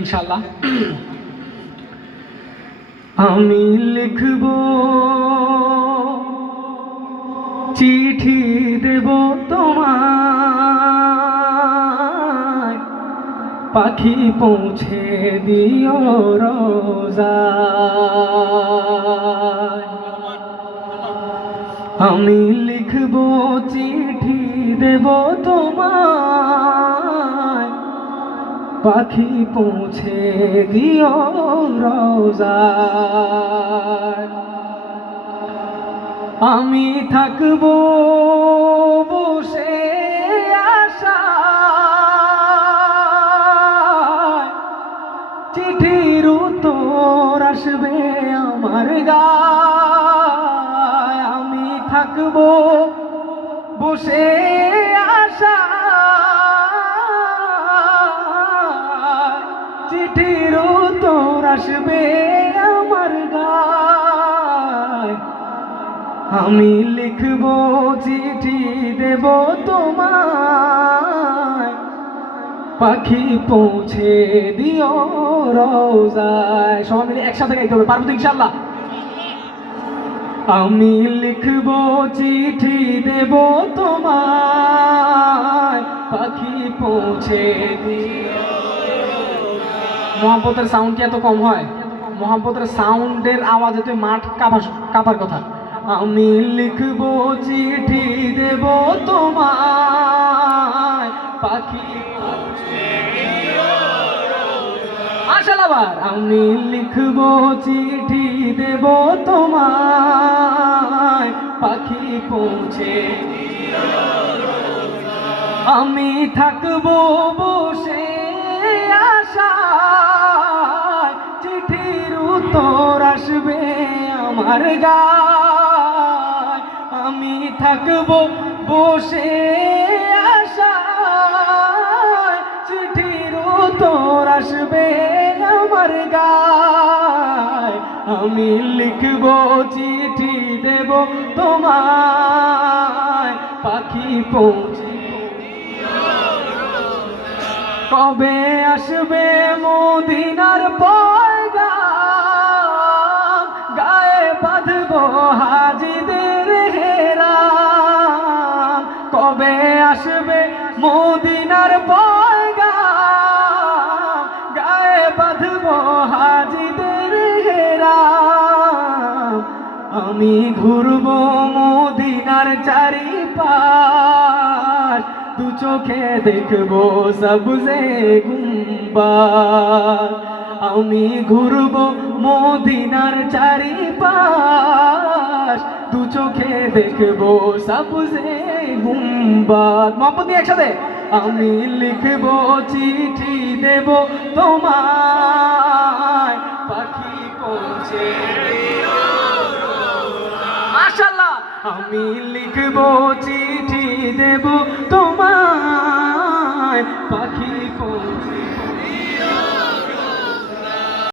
ইনশাল্লাহ আমি লিখব, চিঠি দেব তোমায়। পাখি পৌঁছে দিও রোজা আমি লিখব, চিঠি দেব তোমায়। পাখি পৌঁছে দিও রোজায় আমি থাকব বসে আশায় চিঠির উত্তর আসবে আমার গায়। আমি থাকব বসে আশা। চিঠির উত্তর আসবে আমার গায়। আমি লিখব চিঠি, দেব তোমায়। পাখি পৌঁছে দিও রোজায় সবাই মিলে একসাথে গাইতে হবে, পারব তো ইনশাল্লাহ আমি লিখব চিঠি, দেব তোমায়। পাখি পৌঁছে দিও মোহাম্মতের সাউন্ড কি এত কম হয়? মোহাম্মতের সাউন্ডের আওয়াজে তুই মাঠ কাঁপা কাঁপার কথা। আমি লিখব চিঠি দেব তোমায়। পাখি আসল আবার। আমি লিখব চিঠি দেব তোমায়। পাখি পৌঁছে আমি থাকব বসে গায় আমি থাকব বসে চিঠির উত্তর আসবে আমার গায়। আমি লিখব, চিঠি দেব তোমায়। পাখি পৌঁছে কবে আসবে মদিনার পয়গাম মদিনার গায়ে বাঁধব হাজিদের হেরাম। আমি ঘুরব মদিনার চারিপাশ, দু চোখে দেখব সবজে গুম্বার। আমি ঘুরব মদিনার চারিপাশ, দু চোখে দেখব সাপুজে নিয়ে একসাথে? আমি লিখব, চিঠি দেব তোমার পাখি পৌঁছে মাশাল্লাহ আমি লিখব, চিঠি দেব পাখি